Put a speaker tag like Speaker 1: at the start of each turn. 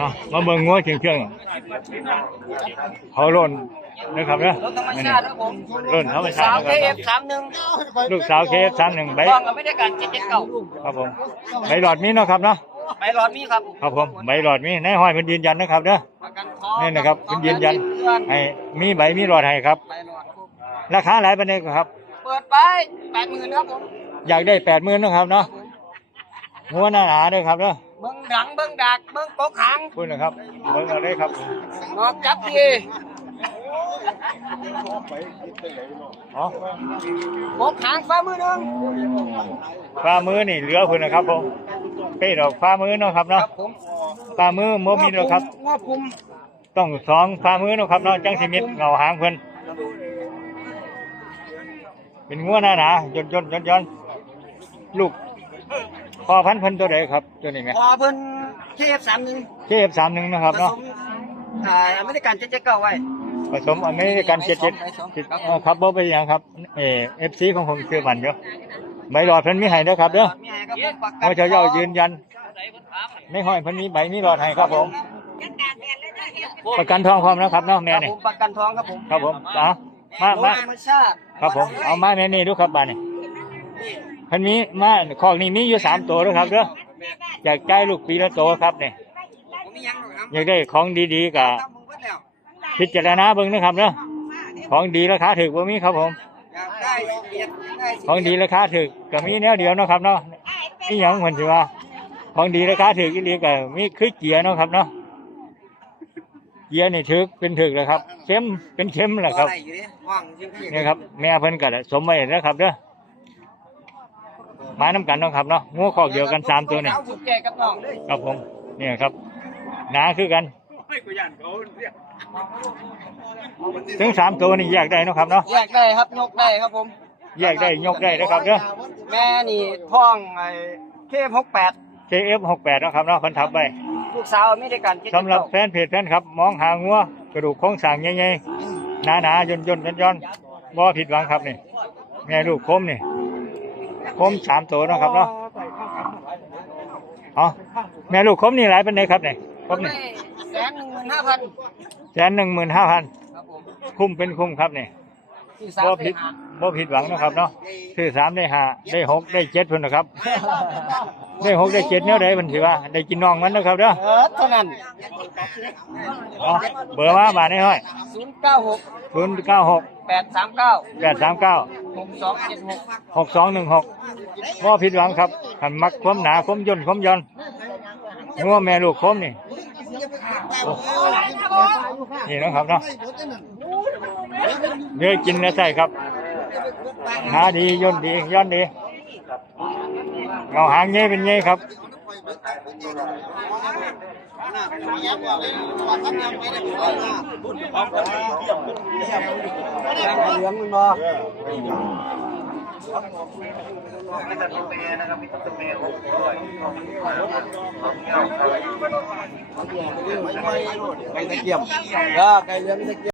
Speaker 1: อะมาเบิ่งงัวเชียงเชียงเขาล่นนะครับนะ
Speaker 2: รถธรรมชาติครับผม
Speaker 1: ล่นธรรมชา
Speaker 2: สา
Speaker 1: ติ
Speaker 2: ว
Speaker 1: นะ
Speaker 2: เค
Speaker 1: ค
Speaker 2: เอ
Speaker 1: รับ
Speaker 2: ฟสามหนึ่ง
Speaker 1: ลูกสาวเคฟสามหนึ่งใบ
Speaker 2: ทองกับไม่ได้การเจ็ดเจ็ดเก้า
Speaker 1: ครับผมใบหลอดมีเนาะครับเนาะ
Speaker 2: ไปรอดมีครับ
Speaker 1: ครับผมใบหลอดมีในห้อยเป็นยืนยันนะครับเด้อ
Speaker 2: ประกันทอง
Speaker 1: นี่นะครับเป็นยืนยัน
Speaker 2: เดือน
Speaker 1: ให้มีใบมีหลอดให้ครับ
Speaker 2: ไปรอดครับ
Speaker 1: ราคาหลายปานนี้ครับ
Speaker 2: เปิดไปแปดหมื่นครับผม
Speaker 1: อยากได้แปดหมื่นนะครับเนาะงัวหน้าหนาเด้อครับเด้อ
Speaker 2: เบิ้ งดังเบิ้งดักเบิ้งโกกหาง
Speaker 1: พูดนะครับเบิ่งเอาได้ครับ
Speaker 2: งอกจับดี
Speaker 1: อ๋อ
Speaker 2: โกกหางฟ้ามือหนึ่ง
Speaker 1: ฝ่ามือนี่เหลือพุ่นนะครับผมเป้ดอกฝ่ามือเนาะครับ
Speaker 2: ค
Speaker 1: เนาะ
Speaker 2: รับผม
Speaker 1: ฝ่ามือโมมีเนาะครับ
Speaker 2: งอคุม
Speaker 1: ต้องสองฝ่ามือเนาะครับเนาะจังสิมิดเงาหางเพิ่นเป็นงัวหน้าหนาย่นย่นย่นย่นลูกพอพันธุ์เพิ่นตัวใดครับตัวนี้ไหม
Speaker 2: พอเพิ่น เคเอฟสามหนึ่ง
Speaker 1: เคฟสามหนึ่งนะครับ
Speaker 2: ผ
Speaker 1: เนาะ
Speaker 2: สมอ่าไม่ได้การเจ็ดเจ็ดเก้าไว้
Speaker 1: ผสมอเมริกันเจ็ดเจ็ดครับบ่ไปนหยังครับเอเอฟซีของผมซื้อมันเยอะใบหลอดเพิ่นมีให้เด้อครับเด้อ
Speaker 2: มีให้ครับผมประกัน
Speaker 1: เขาจะเย้ายืนยัน ไม่ห้อยเพิ่นมีใบมีหลอดให้ครับผม ประกันทองความนะครับเนาะแม่
Speaker 2: ครับ
Speaker 1: นี่
Speaker 2: ผมประกันทองครับผม
Speaker 1: ครับผมเอามา
Speaker 2: โด
Speaker 1: มาย
Speaker 2: ธรรมชาติ
Speaker 1: ครับผมเอามาแม่นี่ดูครับบานนี่เพิ่นมีมาคอกนี้มีอยู่สามตัวนะครับเด้อ อยากจ่ายลูกปีละตัวครับนี่
Speaker 2: ผมมีหยังหรอกครับ
Speaker 1: อยากได้ของดีๆก็
Speaker 2: ทำมึงเบิดแล้ว
Speaker 1: พิจารณาเบิ่งนะครับเด้อของดีราคาถูกบ่มีครับผม
Speaker 2: อยากได้เกียรติได้สิ
Speaker 1: ของดีราคาถูกก็มีแนวเดียวเนาะครับเนาะนี่หยังเพิ่นสิว่า ของดีราคาถูกอีหลีก็มีคือเกียร์เนาะครับเนาะเกียร์นี่ถูกเป็นถูกแล้วครับ เข้มเป็นเข้มแหละครับ
Speaker 2: ได้อยู่ดิว่างจริงๆ
Speaker 1: นี่ครับแม่เพิ่นก็สมไว้นะครับเด้อ มาน้ำกันเนาะครับเนาะงูคอกเดียวกันสามตัวนี่
Speaker 2: เอาสุดแก่กับน้องเลย
Speaker 1: ครับผมเนี่ยครับหนาคือกันถึงสามตัวนี่แยกได้เนาะครับเนาะ
Speaker 2: แยกได้ครับยกได้ครับผม
Speaker 1: แยกได้ยกได้นะครับเด้อ
Speaker 2: แม่นี่ท้องไอ้เคหกแปด
Speaker 1: KF หกแปดนาะครับเนาะเพิ่นทับไว้
Speaker 2: ลูกสาวไม่ได้การเจ็ด
Speaker 1: สำหรับแฟนเพจแฟนครับ มองหางัวกระดูกโครงสร้างใหญ่ๆหนาๆย่นย่นย่นย่นๆบ่ผิดหวังครับนี่แม่ลูกคมนี่ คมสามตัวเนาะครับเนาะอ๋อแม่ลูกคมนี่หลายเป็นไดครับนี่คมนี่
Speaker 2: แสนหนึ่งหมื่นห้าพัน
Speaker 1: แสนหนึ่งหมื่นห้าพัน
Speaker 2: ครับผม
Speaker 1: คุ้มเป็นคุ้มครับนี่
Speaker 2: ที่สาม
Speaker 1: บ่
Speaker 2: ไป
Speaker 1: ผิด
Speaker 2: หา
Speaker 1: บ่ผิดหวังเนาะครับเนาะซื้อสามได้ห้าได้หกได้เจ็ดเพิ่นนะครับ ได้หกได้เจ็ดเนี่ยได้เพิ่นถือว่า ได้กินน้องมันนะครับเด้อ
Speaker 2: เออเท่านั้น
Speaker 1: อ๋อเบอร์มาบาทนี่ห้อย
Speaker 2: ศูนย์เก้าหก
Speaker 1: ศูนย์เก้าหก
Speaker 2: แปดสามเก้า
Speaker 1: แปดสามเก้า
Speaker 2: หกสองเจ็ดหก
Speaker 1: หกสองหนึ่งหกบ่ผิดหวังครับหันมักความหนาความย่นความย่อนงัวแม่ลูกคมนี่โอ้นี่เนาะครับเนาะเนื้อกินเนื้อใส่ครับหาดีย่นดีย่อนดีเงาหางเงี้ยเป็นเงี้ยครับ
Speaker 2: เหลืองมันบ่
Speaker 3: ไก่ตะเกียบ
Speaker 2: เออไก่เหลืองไม่ใช่